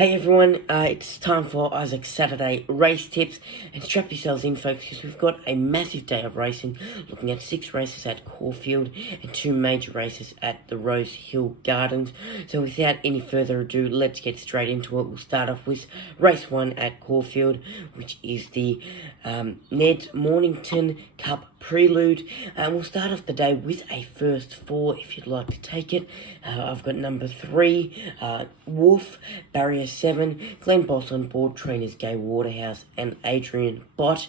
Hey everyone, it's time for Isaac's Saturday race tips, and strap yourselves in folks because we've got a massive day of racing, looking at 6 races at Caulfield and 2 major races at the Rose Hill Gardens. So without any further ado, let's get straight into it. We'll start off with race 1 at Caulfield, which is the Ned Mornington Cup Prelude. We'll start off the day with a first 4 if you'd like to take it. I've got number 3, Wolf, Barrier 7, Glenn Boss on board, trainers Gay Waterhouse and Adrian Bott.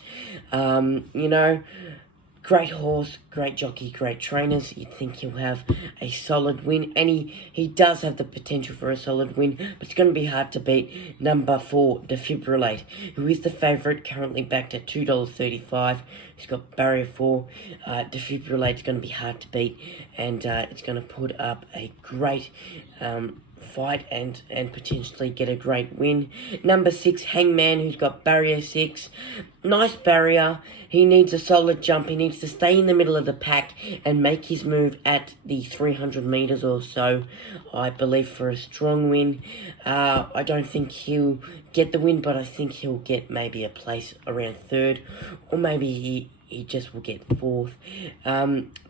Great horse, great jockey, great trainers. You'd think he'll have a solid win, and he does have the potential for a solid win, but it's going to be hard to beat number 4, Defibrillate, who is the favourite, currently backed at $2.35. He's got Barrier 4. Defibrillate's going to be hard to beat, and it's going to put up a great fight and potentially get a great win. Number 6, Hangman, who's got Barrier 6. Nice barrier. He needs a solid jump. He needs to stay in the middle of the pack and make his move at the 300 metres or so, I believe, for a strong win. I don't think he'll get the win, but I think he'll get maybe a place around 3rd, or maybe he just will get 4th.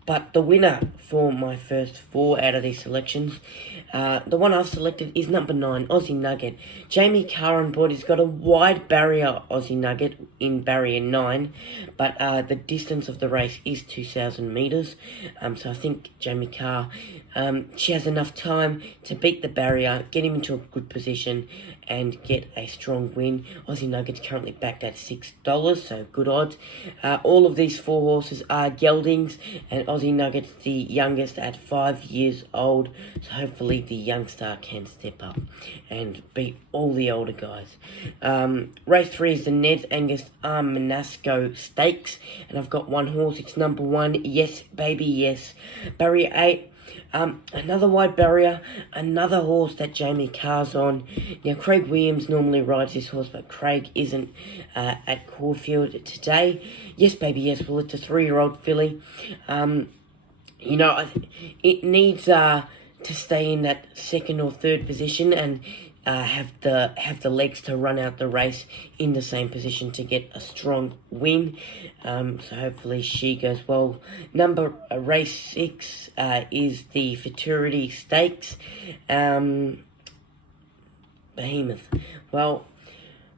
But the winner for my first 4 out of these selections, the one I've selected is number 9, Aussie Nugget. Jamie Carr on board. He's got a wide barrier, Aussie Nugget, in barrier 9, but the distance of the race is 2,000 metres. So I think Jamie Carr, she has enough time to beat the barrier, get him into a good position, and get a strong win. Aussie Nugget's currently backed at $6, so good odds. All of these 4 horses are geldings, and Aussie Nugget's the youngest at 5 years old, so hopefully the young star can step up and beat all the older guys. Race 3 is the Ned Angus Arminsko Stakes, and I've got one horse. It's number 1, Yes Baby Yes. Barrier 8. Another wide barrier, another horse that Jamie Carr's on. Now, Craig Williams normally rides this horse, but Craig isn't at Caulfield today. Yes, baby, yes. Well, it's a 3-year-old filly. It needs to stay in that 2nd or 3rd position and have the legs to run out the race in the same position to get a strong win. So hopefully she goes well. Race 6 is the Futurity Stakes. Behemoth. Well,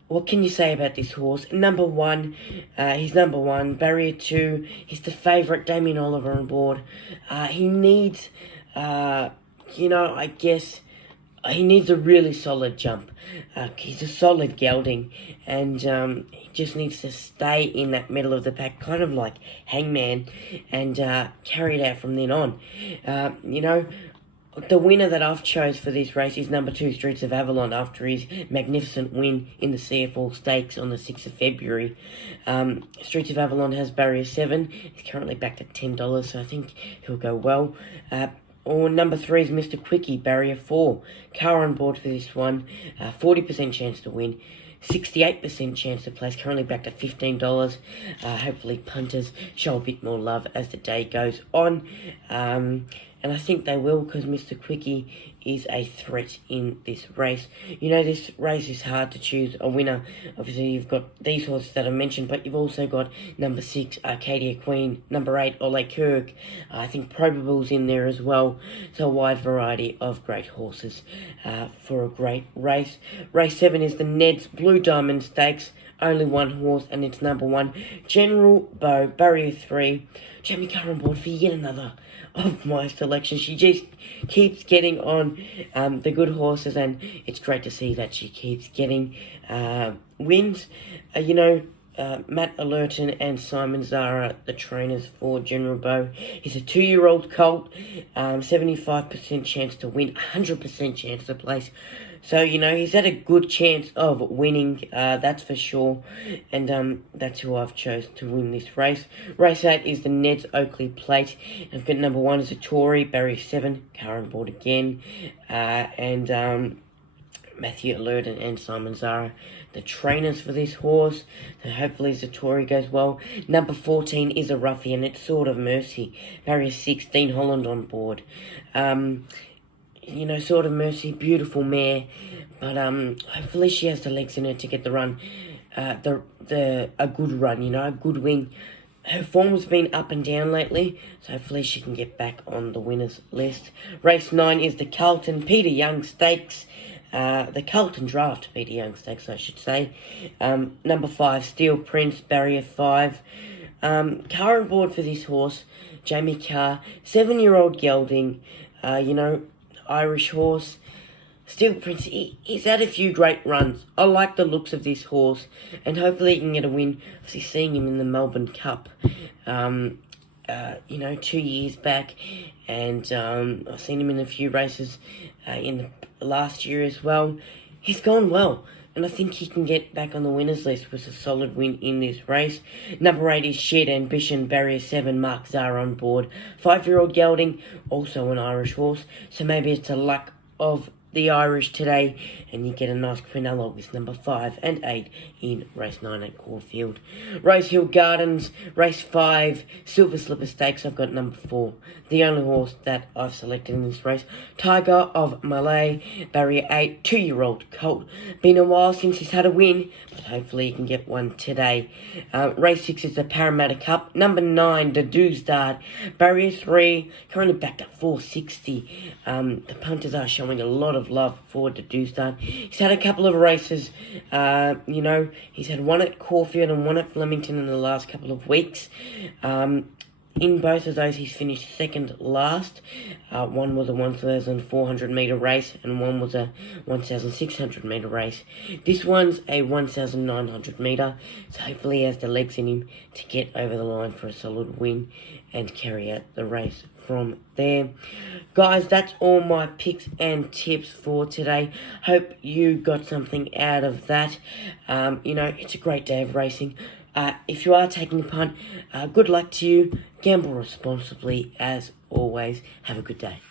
what can you say about this horse? Number 1, he's number 1. Barrier 2, he's the favourite, Damien Oliver on board. He needs, he needs a really solid jump. He's a solid gelding, and he just needs to stay in that middle of the pack, kind of like Hangman, and carry it out from then on. The winner that I've chose for this race is number 2, Streets of Avalon, after his magnificent win in the CFL Stakes on the 6th of February. Streets of Avalon has barrier 7. He's currently backed at $10, so I think he'll go well. Or number 3 is Mr. Quickie, barrier 4. Carr on board for this one. 40% chance to win. 68% chance to place, currently backed at $15. Hopefully punters show a bit more love as the day goes on. And I think they will, because Mr. Quickie is a threat in this race. This race is hard to choose a winner. Obviously, you've got these horses that I mentioned, but you've also got number 6, Arcadia Queen, number 8, Ole Kirk. I think Probable's in there as well. So a wide variety of great horses for a great race. Race 7 is the Ned's Blue Diamond Stakes. Only one horse, and it's number 1, General Bow, barrier 3. Jamie Carr on board for yet another of my selections. She just keeps getting on the good horses, and it's great to see that she keeps getting wins. Matt Alerton and Simon Zara, the trainers for General Bow. He's a 2-year-old colt, 75% chance to win, 100% chance to place. So, he's had a good chance of winning, that's for sure. And that's who I've chose to win this race. Race 8 is the Ned's Oakley Plate. I've got number 1 is a Tory, barrier 7, Carr on board again. Matthew Alerton and Simon Zara, the trainers for this horse. So hopefully Zatori goes well. Number 14 is a roughie, and it's Sword of Mercy. Barrier 6, Dean Holland on board. Sort of Mercy, beautiful mare, but hopefully she has the legs in her to get the run, a good run, a good win. Her form's been up and down lately, so hopefully she can get back on the winners list. Race 9 is the Carlton Peter Young Stakes. The Carlton Draft Peter Young Stakes, I should say. Number 5, Steel Prince, Barrier 5. Carr on board for this horse, Jamie Carr, 7-year-old gelding, Irish horse. Steel Prince, he's had a few great runs. I like the looks of this horse, and hopefully he can get a win. Obviously, seeing him in the Melbourne Cup, 2 years back, and I've seen him in a few races in the last year as well. He's gone well, and I think he can get back on the winners list with a solid win in this race. Number 8 is Shared Ambition, Barrier 7, Mark Zara on board. 5-year-old gelding, also an Irish horse, so maybe it's the luck of the Irish today, and you get a nice quinella with number 5 and 8 in race 9 at Caulfield. Rosehill Gardens, race 5, Silver Slipper Stakes. I've got number 4, the only horse that I've selected in this race. Tiger of Malay, Barrier 8, 2-year-old colt. Been a while since he's had a win, but hopefully he can get one today. Race 6 is the Parramatta Cup. Number 9, the Doozdart, Barrier 3, currently backed at 460. The punters are showing a lot of love for the Doozdart. He's had a couple of races, he's had one at Caulfield and one at Flemington in the last couple of weeks. In both of those, he's finished second last. One was a 1,400 metre race, and one was a 1,600 metre race. This one's a 1,900 metre, so hopefully he has the legs in him to get over the line for a solid win and carry out the race from there. Guys, that's all my picks and tips for today. Hope you got something out of that. It's a great day of racing. If you are taking a punt, good luck to you. Gamble responsibly as always. Have a good day.